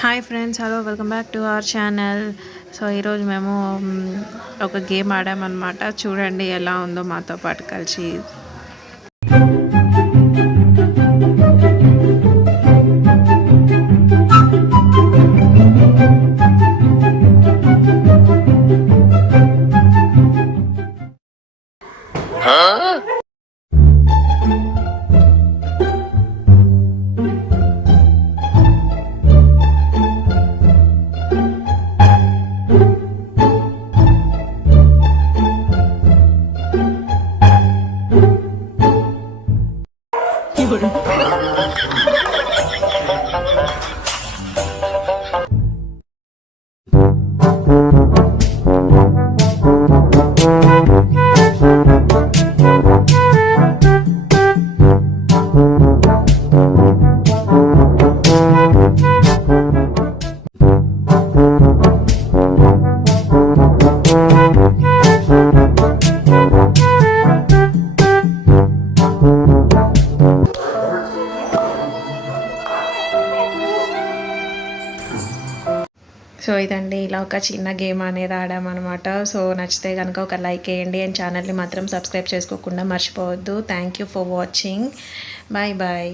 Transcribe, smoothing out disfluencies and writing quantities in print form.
Hi friends, hello, welcome back to our channel. So ఈరోజు మేము ఒక గేమ్ ఆడామన్నమాట. చూడండి ఎలా ఉందో మాతో పాటు కలిసి. సో ఇదండి, ఇలా ఒక చిన్న గేమ్ అనేది ఆడామన్నమాట. సో నచ్చితే కనుక ఒక లైక్ వేయండి అండ్ ఛానల్ని మాత్రం సబ్స్క్రైబ్ చేసుకోకుండా మర్చిపోవద్దు. Thank you for watching. Bye bye.